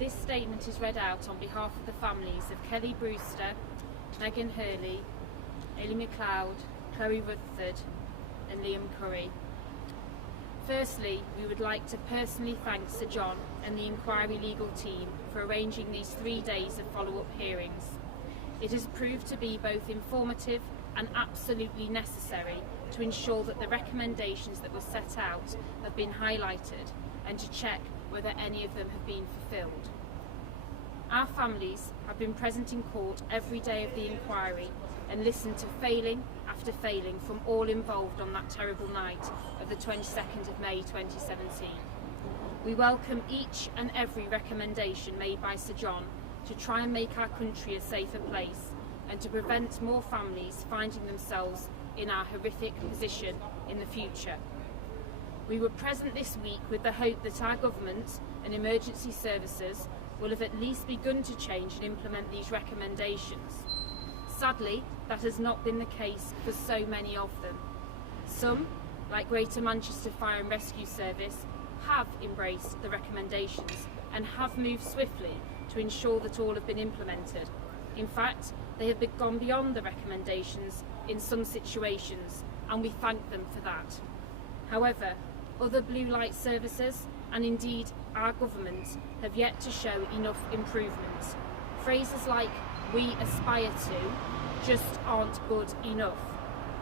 This statement is read out on behalf of the families of Kelly Brewster, Megan Hurley, Ailey McLeod, Chloe Rutherford and Liam Curry. Firstly, we would like to personally thank Sir John and the inquiry legal team for arranging these 3 days of follow-up hearings. It has proved to be both informative and absolutely necessary to ensure that the recommendations that were set out have been highlighted and to check whether any of them have been fulfilled. Our families have been present in court every day of the inquiry and listened to failing after failing from all involved on that terrible night of the 22nd of May 2017. We welcome each and every recommendation made by Sir John to try and make our country a safer place and to prevent more families finding themselves in our horrific position in the future. We were present this week with the hope that our government and emergency services will have at least begun to change and implement these recommendations. Sadly, that has not been the case for so many of them. Some, like Greater Manchester Fire and Rescue Service, have embraced the recommendations and have moved swiftly to ensure that all have been implemented. In fact, they have gone beyond the recommendations in some situations, and we thank them for that. However, other blue light services, and indeed our government, have yet to show enough improvement. Phrases like "we aspire to" just aren't good enough.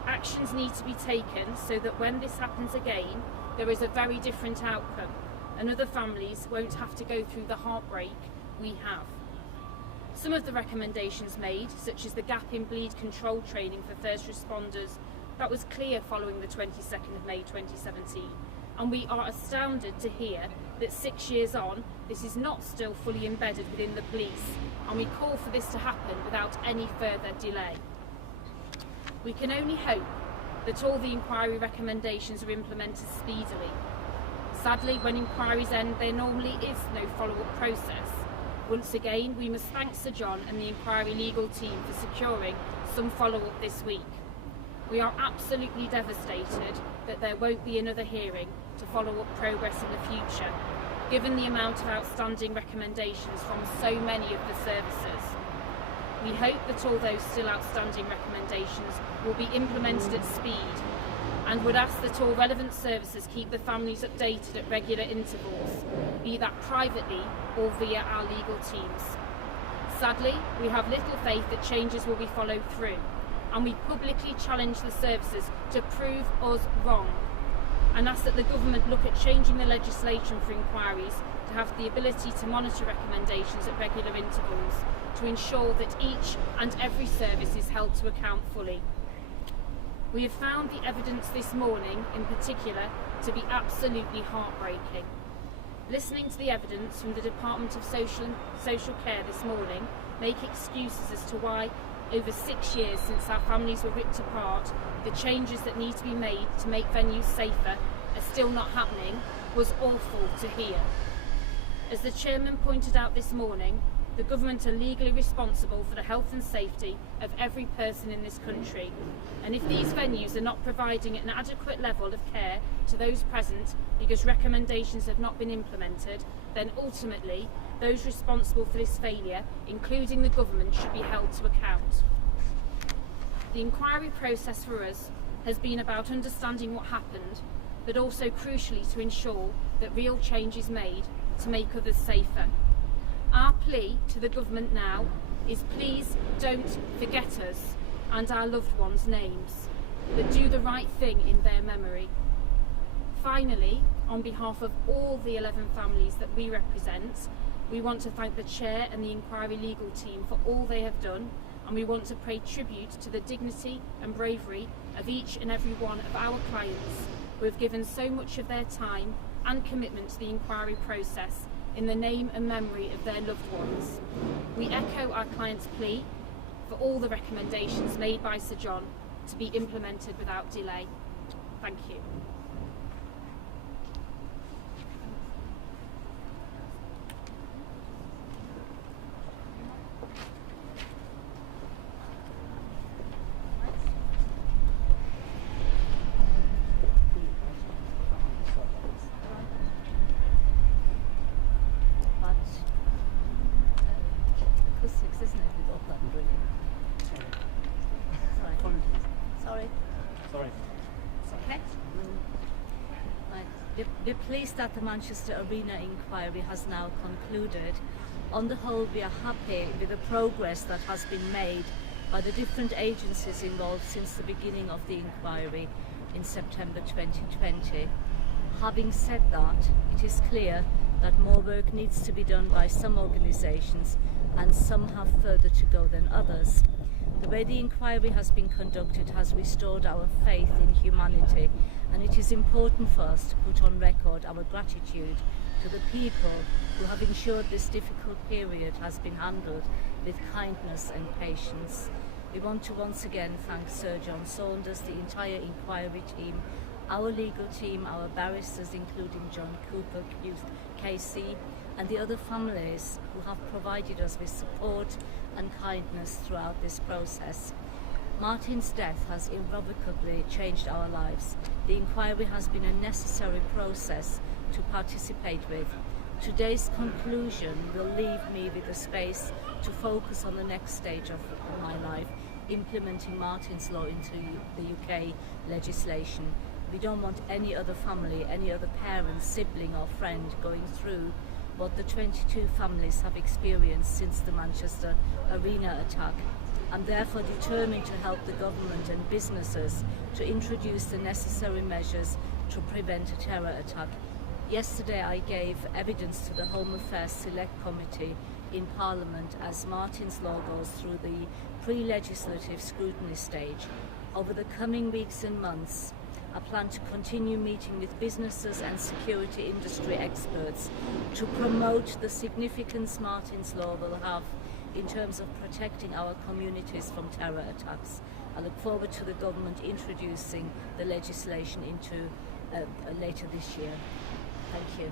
Actions need to be taken so that when this happens again, there is a very different outcome, and other families won't have to go through the heartbreak we have. Some of the recommendations made, such as the gap in bleed control training for first responders, that was clear following the 22nd of May 2017, and we are astounded to hear that 6 years on, this is not still fully embedded within the police, and we call for this to happen without any further delay. We can only hope that all the inquiry recommendations are implemented speedily. Sadly, when inquiries end, there normally is no follow-up process. Once again, we must thank Sir John and the inquiry legal team for securing some follow-up this week. We are absolutely devastated that there won't be another hearing to follow up progress in the future, given the amount of outstanding recommendations from so many of the services. We hope that all those still outstanding recommendations will be implemented at speed, and would ask that all relevant services keep the families updated at regular intervals, be that privately or via our legal teams. Sadly, we have little faith that changes will be followed through, and we publicly challenge the services to prove us wrong, and ask that the government look at changing the legislation for inquiries to have the ability to monitor recommendations at regular intervals to ensure that each and every service is held to account fully. We have found the evidence this morning, in particular, to be absolutely heartbreaking. Listening to the evidence from the Department of Social Care this morning make excuses as to why, over 6 years since our families were ripped apart, the changes that need to be made to make venues safer are still not happening was awful to hear. As the Chairman pointed out this morning, the government are legally responsible for the health and safety of every person in this country, and if these venues are not providing an adequate level of care to those present because recommendations have not been implemented, then ultimately those responsible for this failure, including the government, should be held to account. The inquiry process for us has been about understanding what happened, but also crucially to ensure that real change is made to make others safer. Our plea to the government now is please don't forget us and our loved ones' names, but do the right thing in their memory. Finally, on behalf of all the 11 families that we represent, we want to thank the Chair and the inquiry legal team for all they have done, and we want to pay tribute to the dignity and bravery of each and every one of our clients who have given so much of their time and commitment to the inquiry process in the name and memory of their loved ones. We echo our client's plea for all the recommendations made by Sir John to be implemented without delay. Thank you. We're pleased that the Manchester Arena inquiry has now concluded. On the whole, we are happy with the progress that has been made by the different agencies involved since the beginning of the inquiry in September 2020. Having said that, it is clear that more work needs to be done by some organisations, and some have further to go than others. The way the inquiry has been conducted has restored our faith in humanity, and it is important for us to put on record our gratitude to the people who have ensured this difficult period has been handled with kindness and patience. We want to once again thank Sir John Saunders, the entire inquiry team, our legal team, our barristers including John Cooper, KC, and the other families who have provided us with support and kindness throughout this process. Martin's death has irrevocably changed our lives. The inquiry has been a necessary process to participate with. Today's conclusion will leave me with the space to focus on the next stage of my life, implementing Martin's Law into the UK legislation. We don't want any other family, any other parent, sibling or friend going through what the 22 families have experienced since the Manchester Arena attack. I'm therefore determined to help the government and businesses to introduce the necessary measures to prevent a terror attack. Yesterday I gave evidence to the Home Affairs Select Committee in Parliament as Martin's Law goes through the pre-legislative scrutiny stage. Over the coming weeks and months, I plan to continue meeting with businesses and security industry experts to promote the significance Martin's Law will have in terms of protecting our communities from terror attacks. I look forward to the government introducing the legislation into later this year. Thank you.